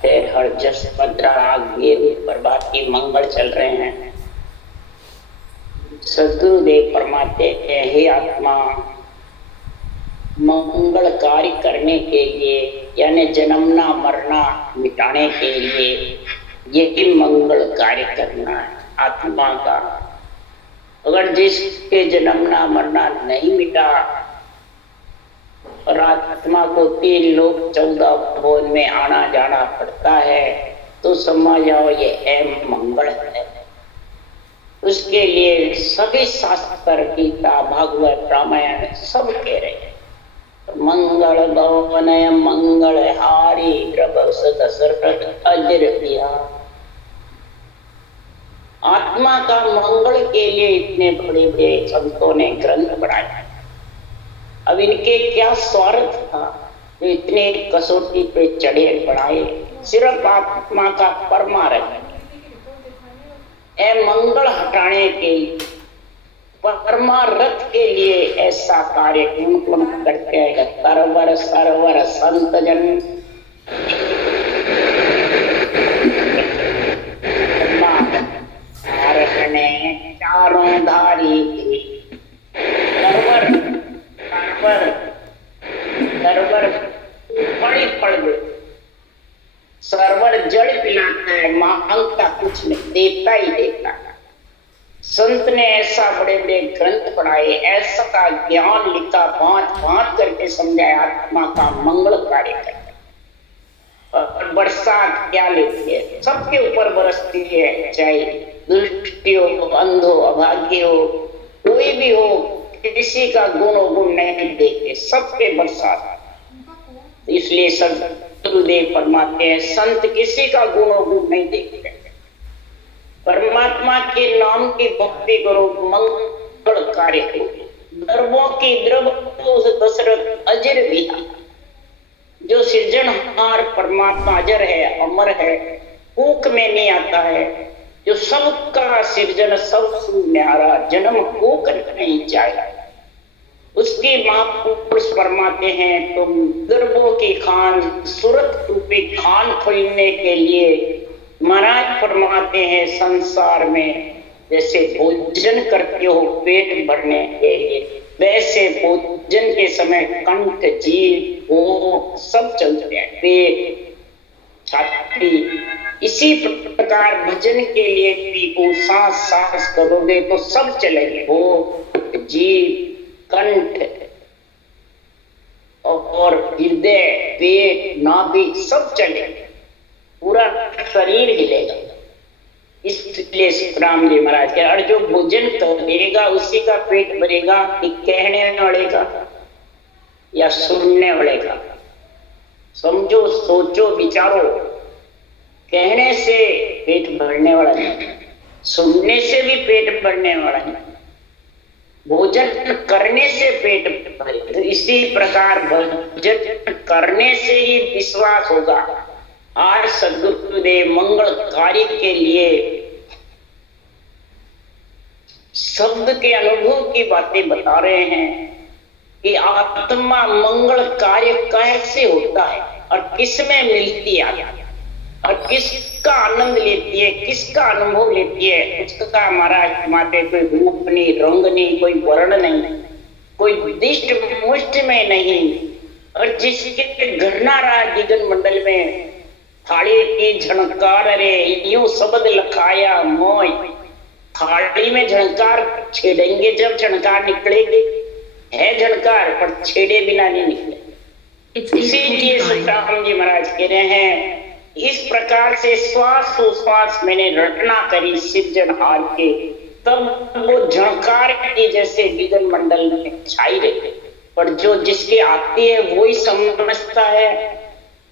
हर जस भद्रा आगे प्रभाती मंगल चल रहे हैं। सदगुरुदेव फरमाते हैं, हे आत्मा, मंगल कार्य करने के लिए यानी जन्मना मरना मिटाने के लिए यही मंगल कार्य करना है आत्मा का। अगर जिसके जन्मना मरना नहीं मिटा और आत्मा को 3 लोक 14 भुवन में आना जाना पड़ता है तो समझ जाओ ये मंगल है। उसके लिए सभी शास्त्र, गीता, भागवत, रामायण सब कह रहे हैं मंगल भवनय मंगल हारी द्रवस दशरथ अजर बिहार। आत्मा का मंगल के लिए इतने बड़े बड़े संतों ने ग्रंथ बनाए। अब इनके क्या स्वार्थ था जो इतने कसौटी पे चढ़े बढ़ाए? सिर्फ आत्मा का परमार्थ मंगल हटाने के लिए, परमार्थ के लिए ऐसा कार्य करते हैं। तरवर सरवर संत जन चारों धारी सरवर जड़ पिलाता है, मांगता कुछ नहीं, देता ही देता। संत ने ऐसा बड़े बड़े ग्रंथ पढ़ाए, ऐसा का ज्ञान लिखा, बांट करके समझाया आत्मा का मंगल कार्य करता। और बरसात क्या लेती है, सबके ऊपर बरसती है, चाहे दृष्टि हो, अंध हो, अभाग्य हो, कोई भी हो, किसी का गुण नहीं देखते, सबके बरसात। इसलिए सदगुरुदेव फरमाते हैं, संत किसी का गुण नहीं देखते। परमात्मा के नाम की भक्ति करो, मंगल कार्य करो। द्रवों की द्रव दशरथ अजर भी, जो सृजनहार परमात्मा अजर है, अमर है, कूक में नहीं आता है, जो सबका सृजन सब न्यारा, जन्म कूक नहीं चाहे। उसकी महापुरुष फरमाते हैं, तुम गर्भों की खान सूरत रूपी खान खोलने के लिए महाराज फरमाते हैं, संसार में जैसे भोजन करते हो पेट भरने के लिए, वैसे भोजन के समय कंठ, जीभ, वो सब चलते हैं, पेट, छाती। इसी प्रकार भजन के लिए भी सांस करोगे तो सब चलेंगे, वो जीभ, कंठ और हृदय, पेट, नाभि सब चलेंगे, पूरा शरीर हिलेगा। इसलिए राम जी महाराज के, और जो भोजन करेगा उसी का पेट भरेगा, कि कहने वाले का या सुनने वाले का? समझो, सोचो, विचारो। कहने से पेट भरने वाला नहीं, सुनने से भी पेट भरने वाला नहीं, भोजन करने से पेट भरे। तो इसी प्रकार भोजन करने से ही विश्वास होगा। आज सदगुरुदेव मंगल कार्य के लिए शब्द के अनुभव की बातें बता रहे हैं कि आत्मा मंगल कार्य कैसे होता है और किस में मिलती है और किसका आनंद लेती है, किसका अनुभव लेती है। उसका महाराज माते कोई रूप नहीं, रंग नहीं, कोई वर्ण नहीं, कोई दिष्ट मुष्ट में नहीं। और जिसके घरना रहा जीवन मंडल में थाली की झणकार, रे यूं शब्द लखाया मोय, थाली में झणकार छेड़ेंगे जब झणकार निकलेगी, है झणकार पर छेड़े बिना नहीं निकले। इसीलिए सुखराम जी महाराज कह रहे हैं, इस प्रकार से श्वास उश्वास मैंने रटना करी सृजनहार के, तब वो झणकार की जैसे विगन मंडल में छाई रही। पर जो जिसके आती है वही समझता है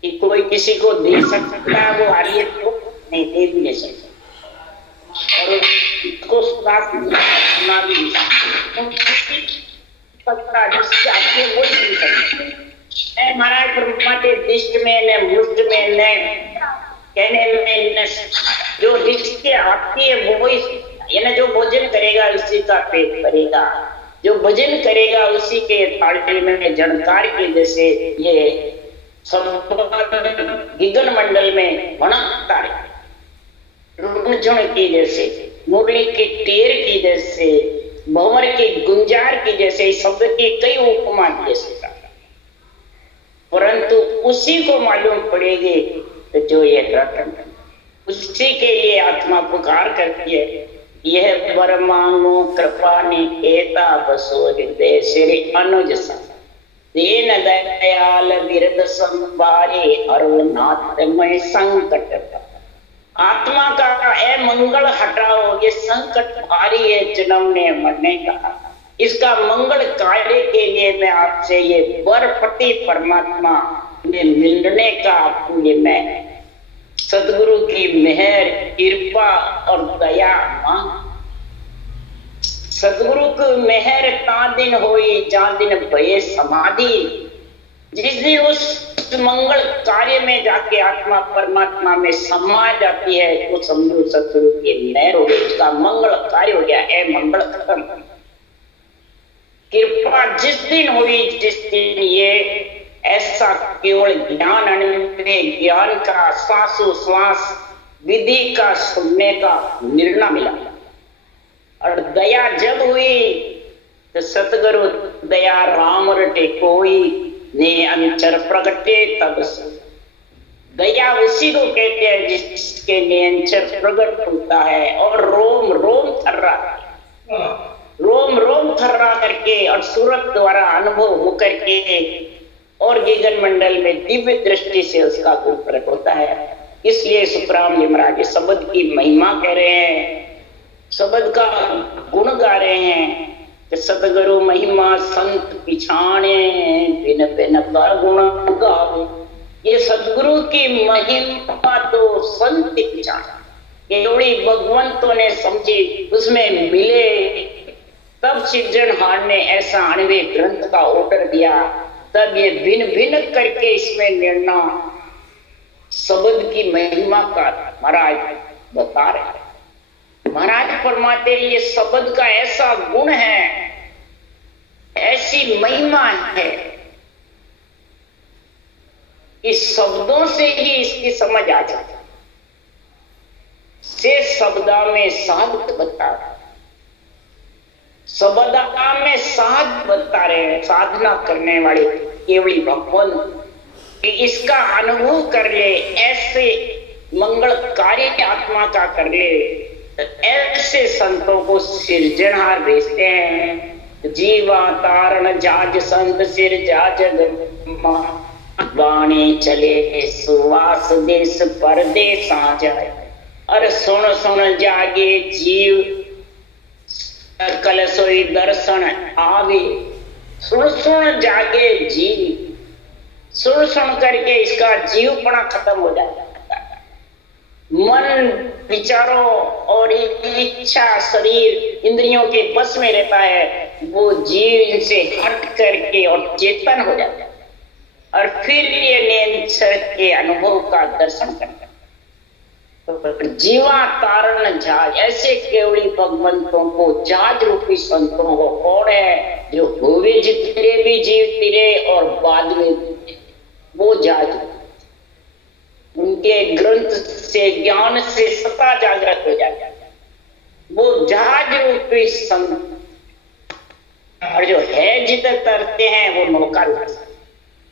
कि कोई किसी को दे सकता है, वो आर्य को नहीं दे भी नहीं सकता, और उसको सुना भी नहीं सकता। जिसकी आती है वही सुन सकता। महाराज फरमाते, दिष्ट में न मुष्ट में न कहने में न, जो जिसके आती है वो ही, यानी जो भोजन करेगा उसी का पेट भरेगा, जो भजन करेगा उसी के थाली में झणकार के जैसे ये गगन मंडल में भड़कता है, रुझुन की जैसे, मुरली की टेर की जैसे, भंवर की गुंजार की जैसे, शब्द की कई उपमा दे सकता, परंतु उसी को मालूम पड़ेगी तो जो ये रटन, उसी के लिए आत्मा पुकार करती है। यह वर मांगो कृपा निकेता बसो हृदय श्री अनुज सा, दीन दयाल बिरद संवारे हरो नाथ में संकट। आत्मा का ए मंगल हटाओ, ये संकट भारी है जन्म ने मरने का, इसका मंगल कार्य के लिए मैं आपसे ये वरपति परमात्मा में मिलने का आपको ये मैं सदगुरु की मेहर कृपा और दया मांग। सदगुरु की मेहर ता दिन होई जा दिन भये समाधि। जिस दिन उस मंगल कार्य में जाके आत्मा परमात्मा में समा जाती है तो समझो सदगुरु की मेहर हो गई, उसका मंगल कार्य हो गया, ए मंगल खत्म। कृपा जिस दिन हुई, जिस दिन ये ऐसा केवल ज्ञान अनुभव ज्ञान का श्वासोश्वास विधि का सुनने का निर्णय मिला, और दया जब हुई तो सतगुरु दया राम रटे कोई ने अंचर प्रगटे तब। दया उसी को कहते हैं जिसके नियंचर प्रकट होता है और रोम रोम थर्रा, रोम रोम थर्रा करके और सूरत द्वारा अनुभव होकर के और गगन मंडल में दिव्य दृष्टि से उसका गुण प्रकट होता है। इसलिए सुखराम जी महाराज शब्द की महिमा कह रहे हैं, शब्द का गुण गा रहे हैं कि सतगुरु महिमा संत पिछाणे बिन बिन कर गुण गावे। ये सदगुरु की महिमा तो संत पिछाणे, केवड़ी भगवंतों ने समझी, उसमें मिले, तब सृजनहार ने ऐसा अणवे ग्रंथ का ऑर्डर दिया, तब ये भिन्न भिन्न करके इसमें निर्णय शब्द की महिमा का महाराज बता रहे। महाराज फरमाते ये शब्द का ऐसा गुण है, ऐसी महिमा है कि शब्दों से ही इसकी समझ आ जाती से शब्दा में साध बता रहा, शब्दा में साध बता रहे हैं, साधना करने वाले केवली भगवान कि इसका अनुभव कर ले, ऐसे मंगल कार्य आत्मा का कर ले, तो ऐसे संतों को सृजनहार भेजते हैं। जीवा तारण जाज संत सिर जाज वाणी चले सुवास देश परदेश आ जाए। अरे सुन सुन जागे जीव कल सोई दर्शन आवे, सुन सुन जागे जीव, सुन सुन करके इसका जीवपना खत्म हो जाता है। मन विचारों और इच्छा शरीर इंद्रियों के बस में रहता है, वो जीव इनसे हट करके और चेतन हो जाता है और फिर ये नियंत्रण के अनुभव का दर्शन करता है। तो जीवा तारण जहाज, ऐसे केवली भगवंतों को जहाज रूपी संतों को कौन है जो होवे जितने भी जीव तिरे और बाद में वो जहाज, उनके ग्रंथ से ज्ञान से सता जागृत हो जाता है, वो जहाज रूपी संत। और जो है जित तरते हैं वो नौका रूपी,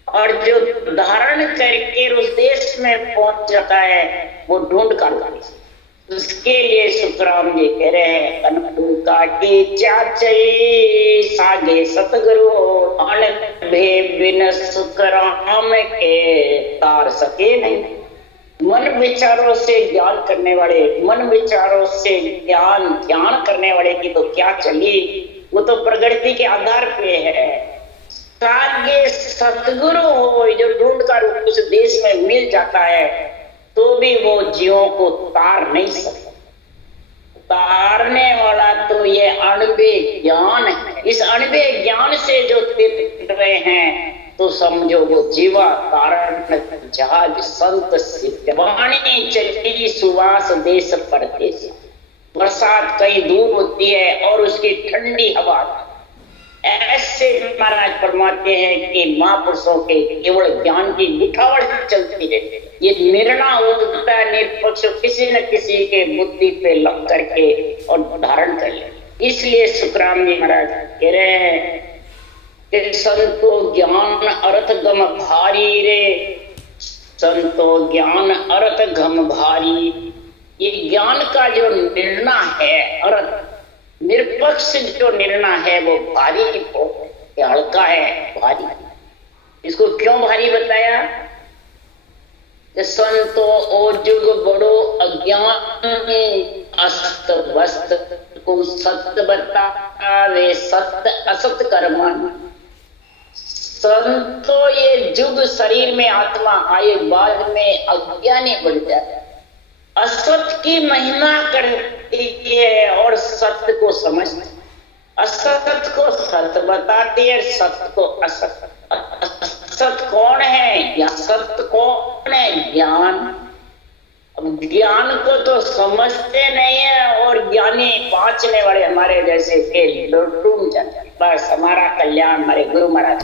और जो धारण करके उस देश में पहुंच जाता है वो ढूंढ कर लाए। उसके लिए सुखराम जी कह रहे हैं कनकू काटी चाचे सागे सतगुरु भे बिन सुखराम के तार सके नहीं। मन विचारों से ज्ञान करने वाले, मन विचारों से ज्ञान करने वाले की तो क्या चली, वो तो प्रगति के आधार पे है। सागे सतगुरु हो जो ढूंढ कर उस देश में मिल जाता है तो भी वो जीवों को तार नहीं सकता। तारने वाला तो ये अणवे ज्ञान है। इस अणवे ज्ञान से जो तीर्थ रहे हैं तो समझो वो जीवा तारण जहाज संत सिद्ध। वाणी चली सुवास देश परदेश। बरसात कहीं दूर होती है और उसकी ठंडी हवा ऐसे महाराज फरमाते हैं कि महापुरुषों के केवल ज्ञान की उठावट चलती रहती है। ये निर्णय होता है निरपक्ष किसी न किसी के बुद्धि पे लग करके और धारण कर ले। इसलिए सुखराम जी महाराज कह रहे हैं कि संतो ज्ञान अर्थ गम भारी रे, संतो ज्ञान अर्थ गम भारी। ये ज्ञान का जो निर्णय है, अर्थ निरपक्ष जो निर्णय है वो भारी हो, हल्का है भारी। इसको क्यों भारी बताया? संतो ओ जुग बड़ो अज्ञान अस्त वस्त को सत्य बतावे सत्य असत कर्मन। संतो ये जुग शरीर में आत्मा आए बाद में अज्ञानी बढ़ जाता है, असत की महिमा करती है और सत्य को समझती, असत को सत्य बताती है, सत्य को असत। असत कौन है या सत्य कौन है? ज्ञान। अब ज्ञान को तो समझते नहीं है और ज्ञानी बाँचने वाले हमारे जैसे के लुटूम जाते, बस हमारा कल्याण हमारे गुरु महाराज।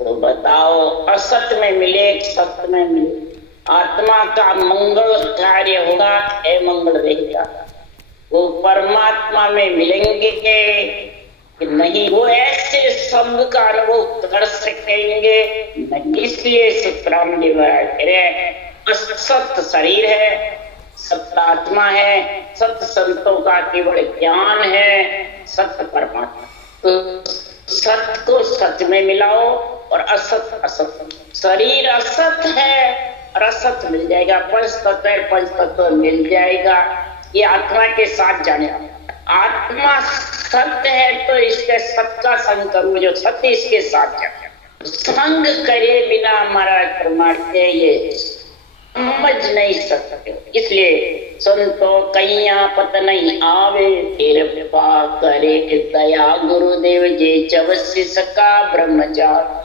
तो बताओ असत में मिले सत्य में मिले, आत्मा का मंगल कार्य होगा, मंगल रहेगा। वो परमात्मा में मिलेंगे कि नहीं, वो ऐसे शब्द का अनुभव कर सकेंगे नहीं। इसलिए सुखराम जी महाराज कह रहे हैं असत शरीर है, सत्य आत्मा है, सत्य संतों का केवल ज्ञान है, सत्य परमात्मा। तो सत्य को सत्य में मिलाओ और असत असत। शरीर असत है और असत मिल जाएगा, पंच तत्व है, पंच तत्व मिल जाएगा। ये आत्मा के साथ जाने, आत्मा सत्य है तो इसके सत्य का संग करो, जो सत्य इसके साथ जाए। संग करे बिना महाराज परमार्थ ये समझ नहीं सकते। इसलिए संतो कैया पत नहीं आवे, फिर कृपा करे दया गुरुदेव जे चवस्य सका ब्रह्मचार।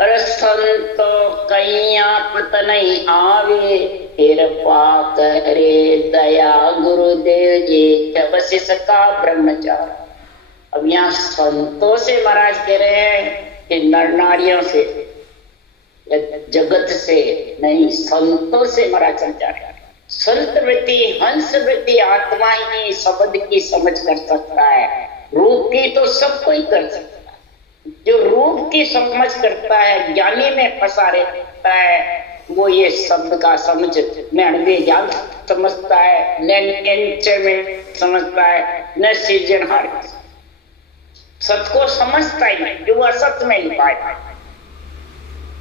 अरे संतो कैया पत नहीं आवे, फिर कृपा करे दया गुरुदेव जे चवस्य सका ब्रह्मचार। अब यहाँ संतों से महाराज कह रहे हैं कि नर नारियों से, जगत से नहीं, संतों से महाराज समझा रहे हैं। संत वृत्ति हंस वृत्ति आत्मा ही शब्द की समझ कर सकता है, रूप की तो सब कोई कर सकता है। जो रूप की समझ करता है, ज्ञानी में फंसा रहता है, वो ये शब्द का समझ में ज्ञान समझता है, न में समझता है, न सृजनहार सत्य को समझता ही नहीं, जो असत्य में लिपा है।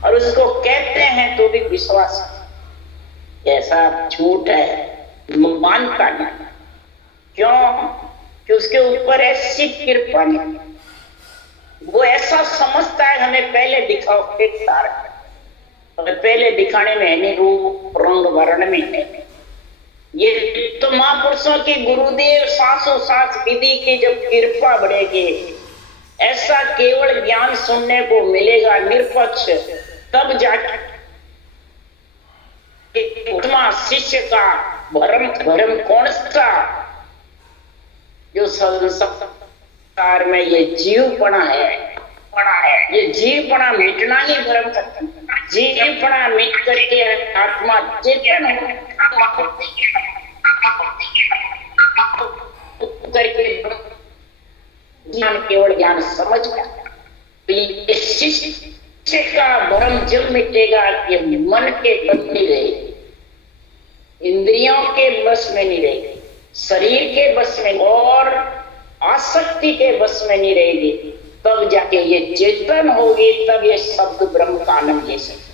और उसको कहते हैं तो भी विश्वास ऐसा झूठ है, मानता नहीं। क्यों? कि उसके ऊपर ऐसी कृपा नहीं, वो ऐसा समझता है हमें पहले दिखाओ, हमें पहले दिखाने में नहीं, रूप रंग वर्ण में नहीं। ये तो महापुरुषों की गुरुदेव सांसों सांस विधि की जब कृपा बढ़ेगी, ऐसा केवल ज्ञान सुनने को मिलेगा निरपक्ष, तब जाके उत्तमा शिष्य का भरम कौन सा? जो संसार में ये जीवपना है, ये जीवपना मिटना ही भरम करता है। जीवपना मिट करके आत्मा चेतन करके ज्ञान केवल ज्ञान समझ गया। शिष्य का भ्रम जब मिटेगा कि मन के बस नहीं रहेगी, इंद्रियों के बस में नहीं रहेगी, शरीर के बस में और आसक्ति के बस में नहीं रहेगी, तब जाके ये चेतन होगी, तब ये शब्द ब्रह्म का आनंद ले सकते।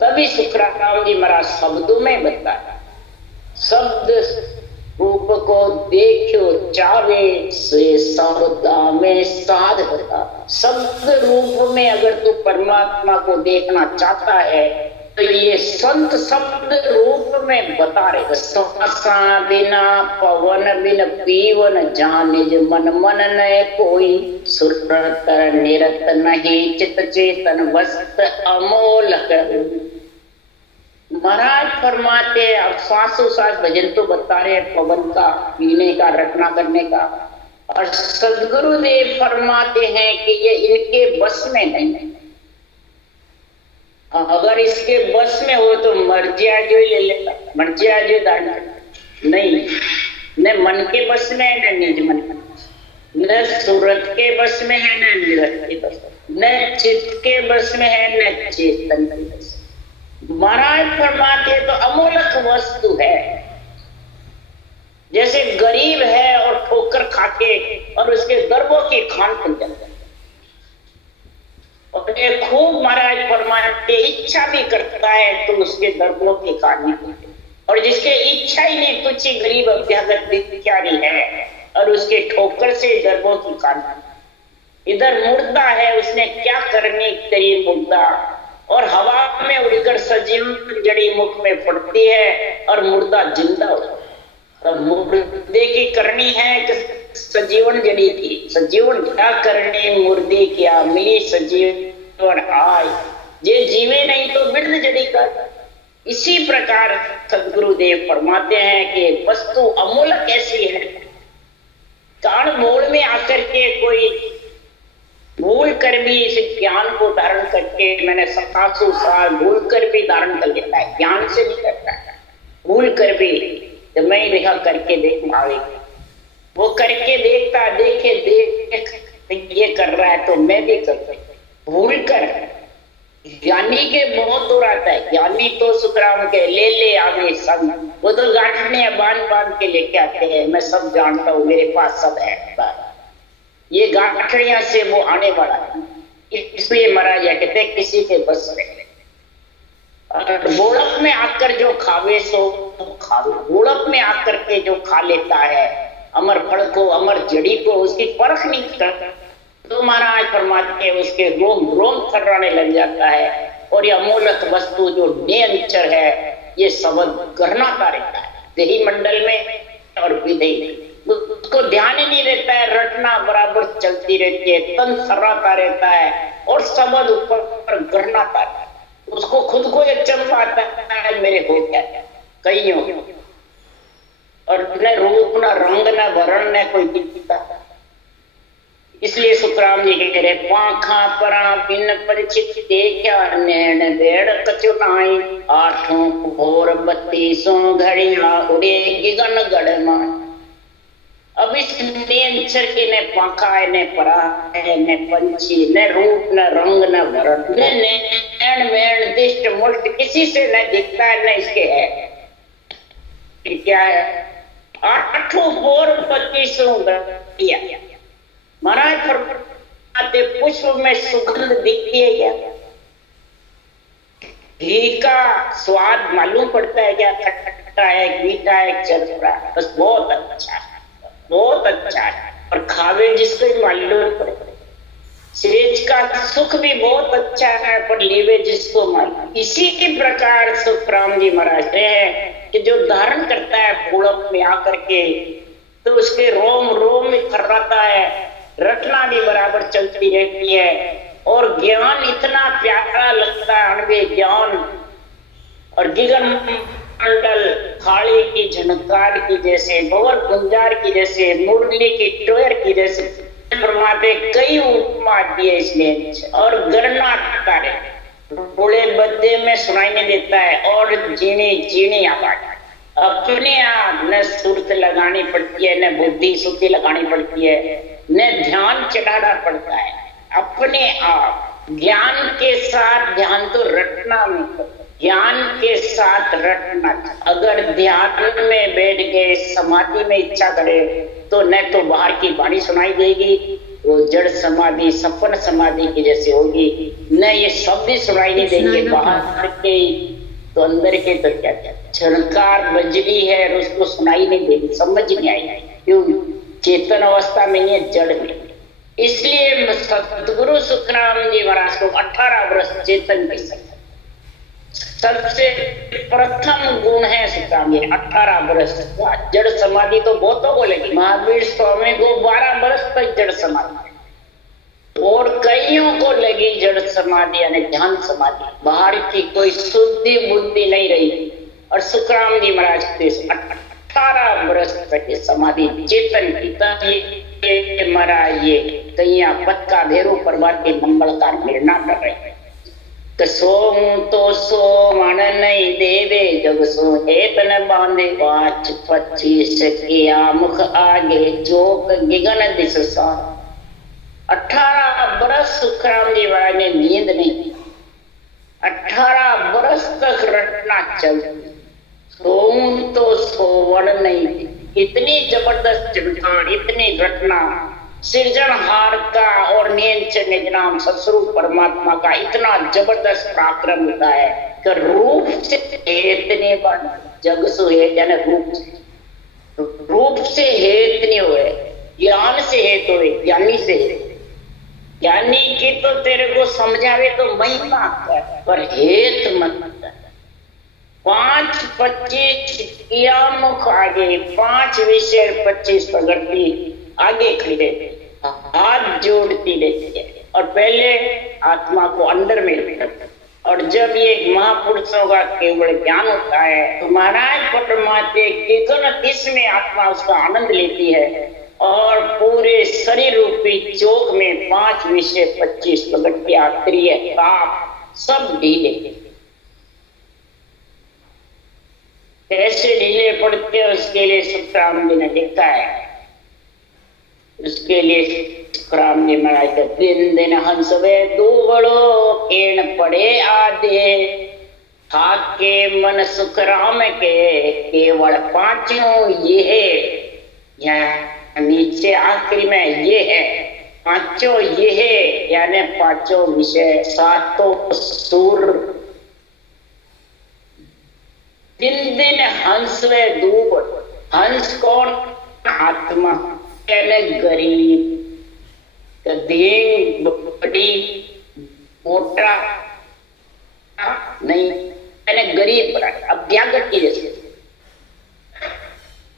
तभी सुखराम जी महाराज शब्दों में बताया, शब्द रूप को देखो चावे से शब्दा में साध बता। शब्द रूप में अगर तू परमात्मा को देखना चाहता है तो ये संत शब्द रूप में बता रहे। श्वासा बिना पवन बिन पीवन जानिज मन मन न कोई, सुरत निरत नहीं चित चेतन वस्त अमोल कर। महाराज फरमाते अब सांसों सांस भजन तो बता रहे हैं, पवन का, पीने का, रटना करने का, और सदगुरुदेव फरमाते हैं कि ये इनके बस में नहीं है। अगर इसके बस में हो तो मर्जी आज ले लेता, मर्जी आज दान नहीं, न मन के बस में है, न निज मन में, न सूरत के बस में है, न निरत के बस में, न चित्त के बस में है, न चेतन के बस में। महाराज फरमाते तो अमूलक वस्तु है। जैसे गरीब है और ठोकर खाके और उसके गर्भों की खान खुल जाता है, और ये खूब महाराज फरमाते इच्छा भी करता है तो उसके गर्भों की खान नहीं खुलती, और जिसके इच्छा ही नहीं, कुछ ही गरीब अभ्यागत भिखारी है और उसके ठोकर से गर्भों की खान, इधर मुर्दा है, उसने क्या करनी करी मुर्दा, और हवा में उड़कर सजीव जड़ी मुख में पड़ती है और मुर्दा जिंदा होता है। और मुर्दे की करनी है कि सजीवन जड़ी की, सजीवन क्या करनी मुर्दे क्या मिली सजीवन आय, जे जीवे नहीं तो मृद जड़ी कर। इसी प्रकार सदगुरुदेव फरमाते हैं कि वस्तु अमूलक ऐसी है, कान मोड़ में आकर के कोई भूल कर भी इस ज्ञान को धारण करके, मैंने 27 साल भूल कर भी धारण कर लेता है, ज्ञान से नहीं करता है, भूल कर भी तो मैं ही देखा करके देख मारेगा, वो करके देखता, देखे देख ये कर रहा है तो मैं भी करता, भूल कर। ज्ञानी के बहुत दूर आता है, ज्ञानी तो सुखराम के ले आगे सब, वो तो गांठने बांध के लेके आते हैं, मैं सब जानता हूँ, मेरे पास सब है, ये गांठड़ियां से वो आने वाला है। इसलिए महाराज कहते किसी के बस में, गोलक में आकर जो खावे सो खावे, गोलक में आकर के जो खा लेता है अमर फल को, अमर जड़ी को, उसकी परख नहीं करता तो महाराज फरमाते हैं उसके रोम रोम थर्राने लग जाता है। और ये अमूलक वस्तु जो निरंतर है, ये शब्द गहनाता रहता है देही मंडल में और विदेही, उसको ध्यान ही नहीं रहता है, रटना बराबर चलती रहती है, तन सर्राता रहता है और शब्द ऊपर गहनाता है, उसको खुद को अचंभा आता है मेरे हो क्या कईयों, और न रूप न रंग न वर्ण न कोई दिखता। इसलिए सुखराम जी कह रहे पाखा परा बिन परिचित देखा नैन बेड़ कचुनाई, आठों भोर 32 घड़िया उड़े गिगन गढ़। अब इस नेचर के न पाखा है, न परा है, न पंछी, न रूप न रंग न वर्ण, न नैन वेण दिष्ट मुष्ट किसी से न दिखता है, न इसके है। क्या है? आठों भोर 32 घड़िया। महाराज फरमाते पुष्प में सुगंध दिखती है क्या? घी का स्वाद मालूम पड़ता है क्या? खट्टा है, मीठा है, चरफरा है, बस बहुत अच्छा है, बहुत अच्छा है। और खावे जिसको मालूम पड़े, सेज का सुख भी बहुत अच्छा है, पर लीवे जिसको मालूम। इसी के प्रकार सुखराम जी महाराज है कि जो धारण करता है पूरब में आकर के, तो उसके रोम रोम में थर्राता है, रटना भी बराबर चलती रहती है, और ज्ञान इतना प्यारा लगता है, अणवे ज्ञान। और गिगन मंडल थाली की झनकार की जैसे, भंवर गुंजार की जैसे, मुरली की टोयर की जैसे, परमात्मा कई उपमा दिए इसलिए। और गणना करे बूढ़े बद्दे में सुनाई नहीं देता है, और जीनी जीनी आवाज अपने आप न सुरत लगानी पड़ती है, न बुद्धि सुधि लगानी पड़ती है, न ध्यान चढ़ाना पड़ता है, अपने आप ज्ञान के साथ ध्यान तो रटना में, ज्ञान के साथ रटना। अगर ध्यान में बैठ गए, समाधि में इच्छा करे, तो न तो बाहर की वाणी सुनाई देगी, वो जड़ समाधि सपन समाधि की जैसे होगी, न ये शब्द सुनाई नहीं देंगे बाहर के, तो अंदर के तो क्या क्या झनकार बजली है, उसको सुनाई नहीं देगी, समझ नहीं आई, क्यों? चेतन अवस्था में नहीं है, जड़ में। इसलिए सतगुरु सुखराम जी महाराज को 18 वर्ष चेतन की सबसे प्रथम गुण है सुखराम जी, 18 वर्ष जड़ समाधि तो बहुतों को लगी। महावीर स्वामी को 12 वर्ष तक जड़ समाधि, और कईयों को लगी जड़ समाधि यानी ध्यान समाधि, बाहर की कोई शुद्धि बुद्धि नहीं रही। और सुखराम जी महाराज 18 वर्ष तक समाधि चेतन की महाराज ये कैया पत का भेरू परवार के मंगल का निर्णय कर रहे हैं। तो सोऊं तो सो मन नहीं देवे जग सो हेत न बांधे 5-25 किया मुख आगे चोक गिगन दिस सा। 18 बरस सुखराम जी महाराज ने नींद नहीं, 18 बरस तक रटना चलती। सोऊं तो सोवन नहीं, इतनी जबरदस्त चमत्कार, इतनी रटना सृजनहार का और नीच निजनाम सतस्वरूप परमात्मा का इतना जबरदस्त पराक्रम होता है कि रूप से इतने बड़ जग सो है, यानी रूप से हेत नहीं हुए, ज्ञान से हेत हुए, ज्ञानी से हेत। ज्ञानी की तो तेरे को समझावे तो महिमा कर, पर हेत मत। 5-25 किया मुख आगे, 5 विषय 25 प्रगति आगे खड़े, हाथ जोड़ती रहती है और पहले आत्मा को अंदर में रखती। और जब ये महापुरुषों का केवल ज्ञान होता है तो महाराज परमात्मा किगन इसमें आत्मा उसका आनंद लेती है और पूरे शरीर रूपी चौक में 5 विषय 25 प्रगतियां क्रिय पाप सब ढीले। कैसे ढीले पड़ते हैं उसके लिए सुखराम जी ने लिखा है। उसके लिए सुखराम जी महाराज का दिन दिन हंस वे दूबड़ो केण पड़े आधे थाके मन सुखराम के केवल 5 ये है। यहाँ नीचे आखिरी में ये है 5 ये है, यानी 5 विषय 7 सूर। दिन दिन हंस वे दूबड़, हंस कौन? आत्मा। गरीब देह बड़ी मोटा नहीं, मैंने गरीब बड़ा अभ्यागत की जैसे।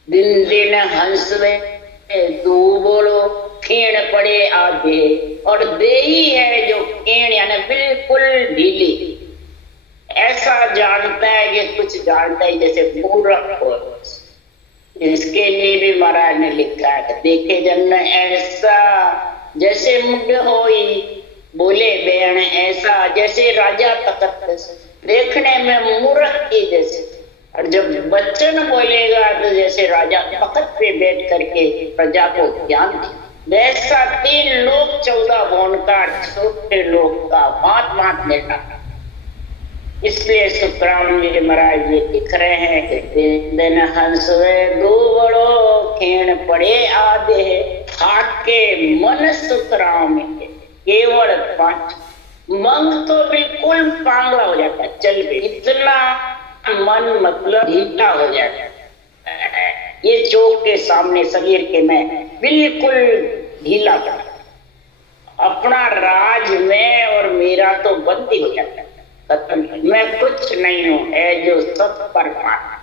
दिन दिन हंस में दूबड़ो खेण पड़े आधे, और देही है जो खेण यानी बिल्कुल ढीली, ऐसा जानता है कि कुछ जानता है जैसे मूर्ख हो। इसके लिए भी महाराज ने लिखा है, देखे जन ऐसा जैसे मुग्ध होई, बोले बेण ऐसा जैसे राजा तखत, देखने में मूर्ख की जैसे, और जब बच्चन बोलेगा तो जैसे राजा तखत पे बैठ करके प्रजा को ज्ञान दे। वैसा 3 लोग 14 भुवन का छोटे लोग का बात बात लेना। इसलिए सुखराम जी महाराज ये लिख रहे हैं कि दिन दिन हंस वे दूबड़ो खेण पड़े आधे थाके मन सुखराम के केवल 5। मंग तो बिल्कुल पांगला हो जाता है, चल भी इतना मन मतलब ढीला हो जाता है। ये चौक के सामने शरीर के मैं बिल्कुल ढीला पड़ा, अपना राज में और मेरा तो बंदी हो जाता है। मैं कुछ नहीं हूं, है जो सब परमात्मा।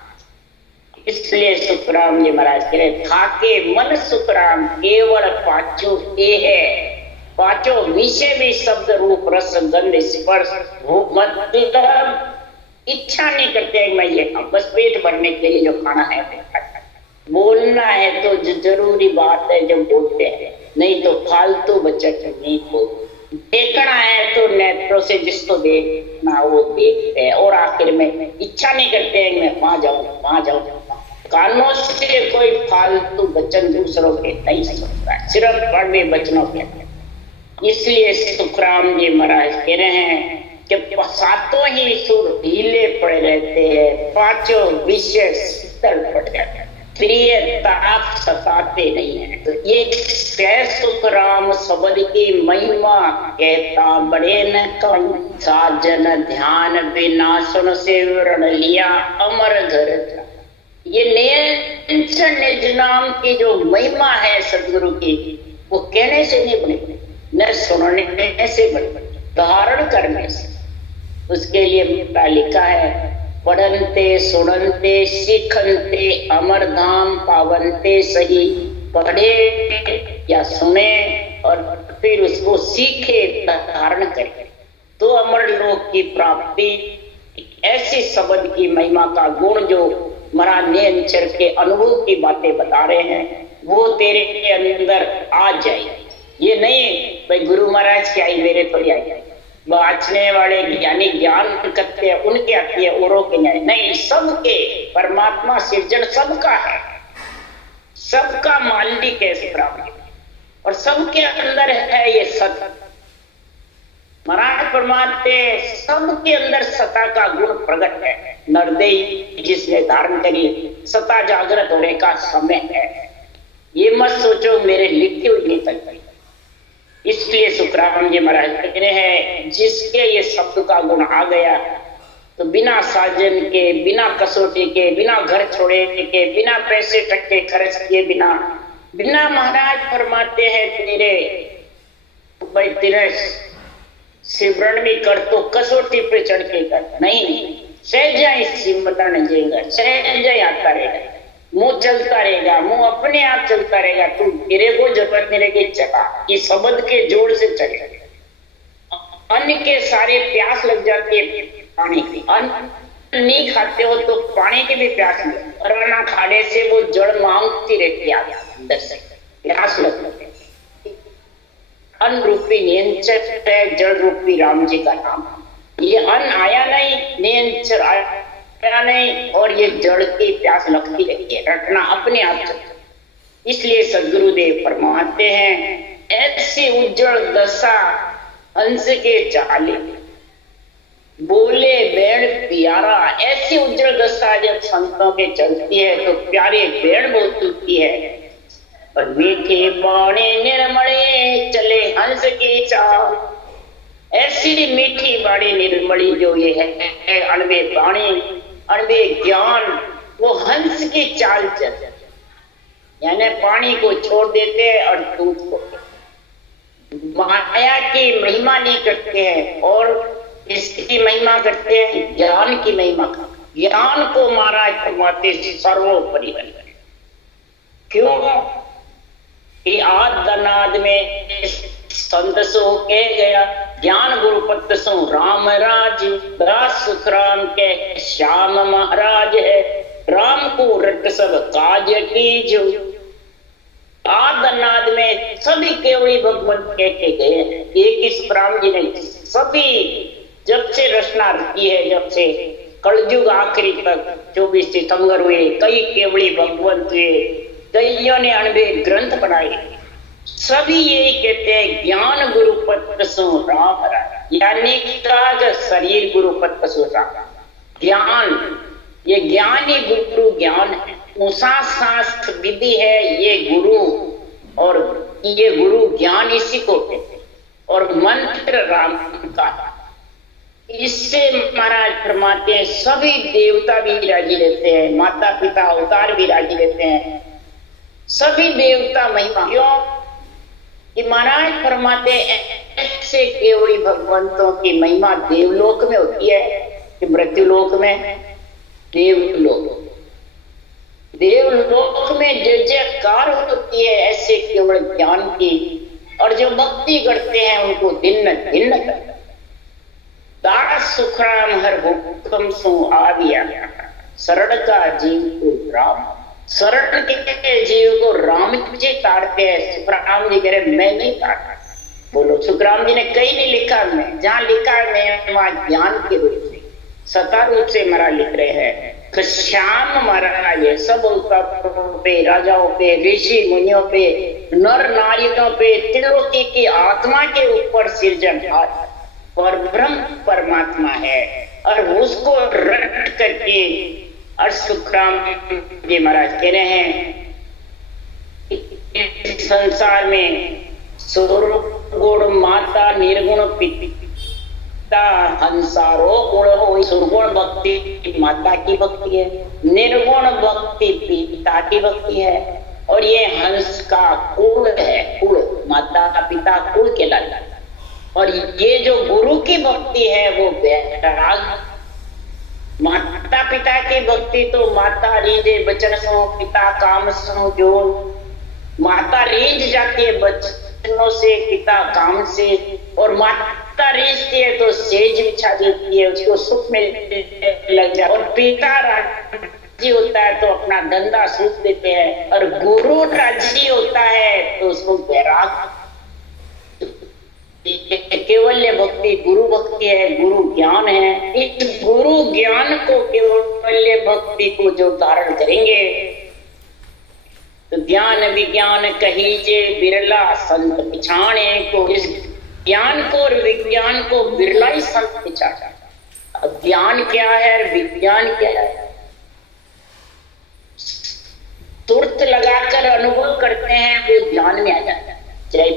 इसलिए सुखराम जी महाराज कह रहे थाके मन सुखराम केवल 5 ये है। 5 विषय भी शब्द रूप रस गंध स्पर्श मतलब इच्छा नहीं करते हैं मैं ये खाऊं, बस पेट भरने के लिए जो खाना है बोलना है तो जरूरी बात है जब बोलते हैं, नहीं तो फालतू बच्चा नहीं बोलते। देखना है तो नेत्रों से जिसको देखना वो देखते हैं और आखिर में इच्छा नहीं करते हैं मैं वहां जाऊं। कानों से कोई फालतू वचन दूसरों के नहीं सुनता है, सिर्फ कड़वे वचनों के। इसलिए सुखराम जी महाराज कह रहे हैं कि 7 ही सुर ढीले पड़े रहते हैं, 5 विषय शीतल पड़ जाते हैं, प्रिय ताप सताते नहीं है। तो ये सुखराम शब्द की महिमा कहता बड़े न कम, साजन ध्यान बिना सुन से वर्ण लिया अमर घर। ये निज नाम की जो महिमा है सदगुरु की, वो कहने से नहीं बने, न सुनने से बने, धारण करने से। उसके लिए लिखा है पढ़नते सुनते सीखनते अमर धाम पावनते सही। पढ़े या सुने और फिर उसको सीखे धारण करे तो अमर लोक की प्राप्ति। ऐसी शब्द की महिमा का गुण जो महाराज निरंतर के अनुभव की बातें बता रहे हैं, वो तेरे अंदर आ जाए। ये नहीं भाई गुरु महाराज की आई मेरे तो आई, बाँचने वाले ज्ञानी ज्ञान करते हैं उनके आती है, औरों के नहीं, सबके परमात्मा सृजन सबका है, सबका मालिक है सुखराम, और सबके अंदर है ये सत। महाराज परमात्मा सबके अंदर सता का गुण प्रकट है। नरदेव जिसने धारण करी, सता जागृत होने का समय है। ये मत सोचो मेरे लिखे हुए नहीं तक। इसलिए सुखराम जी महाराज कह रहे हैं जिसके ये शब्द का गुण आ गया तो बिना साजन के, बिना कसौटी के, बिना घर छोड़े के, बिना पैसे टक्के खर्च किए, बिना महाराज फरमाते हैं तेरे भाई तेरे सिमरण भी कर तो कसौटी पे चढ़ के कर, नहीं सहजा सिमरण जाएगा, सहजा आता रहेगा, मुंह चलता रहेगा, मुंह अपने आप चलता रहेगा। तू तेरे को जरूरत नहीं रहेगी चला, ये शब्द के जोड़ से चले। अन्न के सारे प्यास लग जाती है पानी की, अन्न नहीं खाते हो तो पानी की भी प्यास नहीं, और ना खाने से वो जड़ मांगती रहती है अंदर से, प्यास लगती है। अन्न रूपी नियंचर है जड़ रूपी राम जी का नाम। ये अन्न आया नहीं, नियंचर आया नहीं, और ये जड़ की प्यास लगती रहती है, रटना अपने आप चलता। इसलिए सदगुरुदेव फरमाते हैं ऐसी उज्जवल दशा हंस के चाले, बोले बेण प्यारा। ऐसी उज्जवल दशा जब संतों के चलती है तो प्यारे बेण बोलती है, और मीठे बाणे निर्मले चले हंस की चाल। ऐसी मीठी बाणी निर्मली जो ये है अणवे बाणी, अणवे ज्ञान, वो हंस की चाल चलते, यानी पानी को छोड़ देते हैं और दूध को, माया की महिमा नहीं करते हैं और इसकी महिमा करते हैं ज्ञान की महिमा। ज्ञान को महाराज फरमाते सर्वोपरि। क्यों कि आदनाद में संत सो कह गया, ज्ञान गुरुपत सो राम राज, दास सुखराम के श्याम महाराज है, राम को रट सब काज की जो। आदनाद में सभी केवली भगवान कह के गए हैं। एक इस राम जी ने सभी जब से रचना की है, जब से कलयुग आखिरी तक 24 सितंबर हुए, कई केवली भगवंत हुए, कईयों ने अणवे ग्रंथ बनाए, सभी यही कहते हैं ज्ञान गुरुपत सो राम राज, यानी का शरीर गुरुपत सो राम। ज्ञान, ये ज्ञान ही गुरु ज्ञान है, उषा शास्त्र विधि है ये गुरु, और ये गुरु ज्ञान इसी को कहते हैं, और मंत्र राम का। इससे महाराज फरमाते हैं सभी देवता भी राजी रहते हैं, माता पिता अवतार भी राजी रहते हैं, सभी देवता महिमा। क्यों कि महाराज फरमाते ऐसे केवली भगवंतों की महिमा देवलोक में होती है कि मृत्युलोक में। देवलोक में जय जयकार होती है ऐसे केवल ज्ञान की, और जो भक्ति करते हैं उनको दिन करते। दास सुखराम हर हुक्म सो आविया, शरण का जीव को राम। शरण के जीव को राम जी तारते हैं। सुखराम जी कह रहे मैं नहीं तारता। बोलो सुखराम जी ने कहीं नहीं लिखा, मैं जहां लिखा है मैं वहां ज्ञान के रूप से, सता रूप से मरा लिख रहे हैं। श्याम महाराज है सब अवतारों पे, राजाओं पे, ऋषि मुनियों पे, नर नारियों पे, त्रिलोकी की आत्मा के ऊपर सृजनहार और ब्रह्म परमात्मा है, और उसको रट करके। और सुखराम जी महाराज कह रहे हैं इस संसार में सुरगुण माता निर्गुण पिता हंसारो गुण हो। सुरगुण भक्ति माता की भक्ति है, निर्गुण भक्ति पिता की भक्ति है, और ये हंस का कुल है, कुल माता पिता कुल कहलाता है। और ये जो गुरु की भक्ति है वो वैराग। माता पिता की भक्ति तो माता रीझे बचन सो, पिता काम सो। जो माता रीझ जाती है बचनों से, पिता काम से, और माता रीझती है तो सेज बिछा देती है, उसको सुख में लग जाए, और पिता राजी होता है तो अपना धंधा सूख देते हैं, और गुरु राजी होता है तो उसको वैराग। केवल्य भक्ति गुरु भक्ति है, गुरु ज्ञान है। इस गुरु ज्ञान को, केवल्य भक्ति को जो धारण करेंगे तो ज्ञान विज्ञान कहीजे बिरला संत पिछाणे को। इस ज्ञान को और विज्ञान को बिरला ही संत पिछाड़ा। अब ज्ञान क्या है, विज्ञान क्या है, तुरंत लगाकर अनुभव करते हैं वो ज्ञान में आ जाता है। चाहे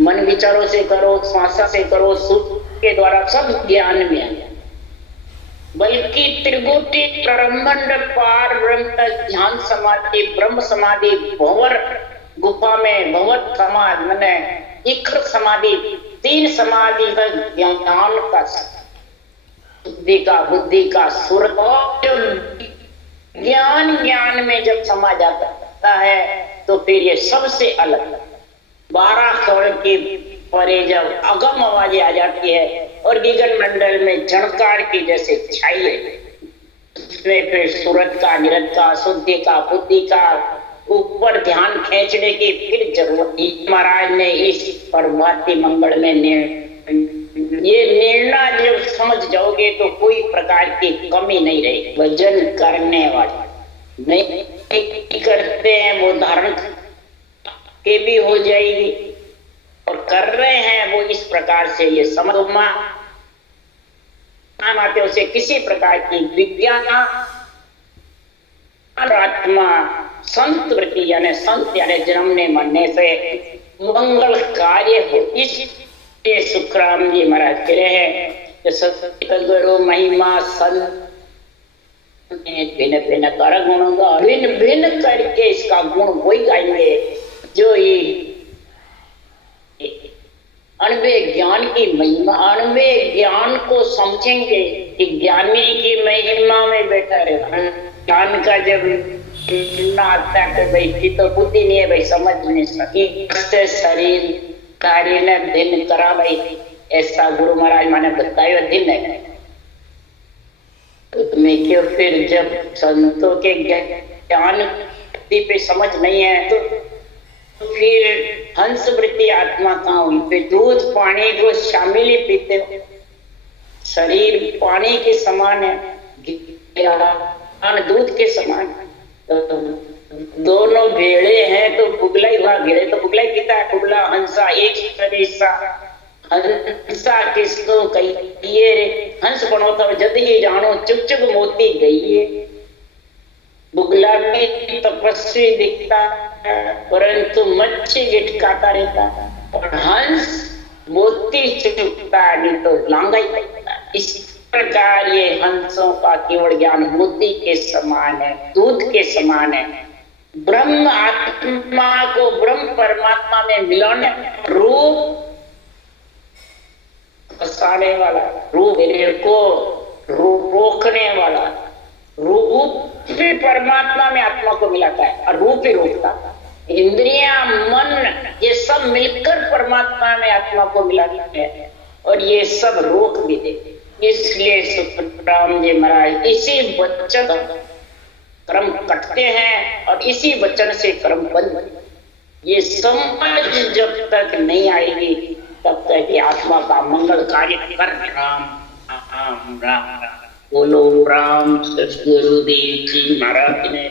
मन विचारों से करो, श्वासा से करो, सुख के द्वारा, सब ज्ञान में आ जाता है। बल्कि त्रिगुटी ब्रह्मांड पार ब्रह्म तक ध्यान समाधि, ब्रह्म समाधि, भंवर गुफा में भंवर समाधि मैंने इक्र समाधि, 3 समाधि का ज्ञान का, बुद्धि का सुर ज्ञान में जब समा जाता है तो फिर ये सबसे अलग 12 करोड़ के परे जब अगम आवाजें आ जाती है और गगन मंडल में झणकार की जैसे छाई है, उसमें फिर सूरत का, निरत का, शुद्धि का, बुद्धि का ऊपर ध्यान खींचने की फिर जरूरत नहीं। महाराज ने इस परमात्मा मंगल में ये निर्णय जब समझ जाओगे तो कोई प्रकार की कमी नहीं रहेगी। भजन करने वाले नहीं करते हैं वो धारण के भी हो जाएगी, और कर रहे हैं वो इस प्रकार से ये समझ आते उसे किसी प्रकार की विज्ञान आत्मा संत वृत्ति यानी संत यानी जन्मने मरने से मंगल कार्य हो। इसलिए सुखराम जी महाराज कह रहे हैं सत्य गुरु महिमा संत भिन्न भिन्न कर गुण गा, भिन्न भिन्न करके इसका गुण वही गाएंगे जो ये अनवे ज्ञान की महिमा, अनवे ज्ञान को समझेंगे कि ज्ञानी की महिमा में बैठा रहे। ज्ञान का जब आता है तो भाई तो बुद्धि नहीं है, भाई समझ नहीं सकी शरीर कार्य ने दिन करा भाई, ऐसा गुरु महाराज मैंने बताया दिन है। तो तुम्हें क्यों फिर जब संतों के ज्ञान पे समझ नहीं है तो फिर हंस वृत्ति आत्मा कहाँ हुई? फिर दूध पानी को शामिल ही पीते हो। शरीर पानी के समान है, ज्ञान दूध के समान है। तो दोनों भेड़े हैं तो बुगला ही हुआ, घेरे तो बुगला ही पीता है। बुगला हंसा एक शरीर सा, हंसा किसको कहिए रे, हंस बनो तो जद ही जानो चुप चुप मोती गई है। बुगला भी तपस्वी दिखता है परंतु मच्छी गिटकाता रहता है, और हंस मोती चुपता नहीं तो लांगा ही लगता। इस प्रकार ये हंसों का केवल ज्ञान मोती के समान है, दूध के समान है। ब्रह्म आत्मा को ब्रह्म परमात्मा में मिलाने, रूप फसाने वाला, रूप को रोकने वाला, रूप भी परमात्मा में आत्मा को मिलाता है और रूप ही रोकता है। इंद्रियां, मन ये सब मिलकर परमात्मा में आत्मा को मिलाते हैं और ये सब रोक भी देते। इसलिए सुखराम जी महाराज इसी वचन कर्म कटते हैं और इसी वचन से कर्म बंद। ये समझ जब तक नहीं आएगी तब तक ये आत्मा का मंगल कार्य कर। राम राम राम राम बोलो। राम सतगुरुदेव जी महाराज ने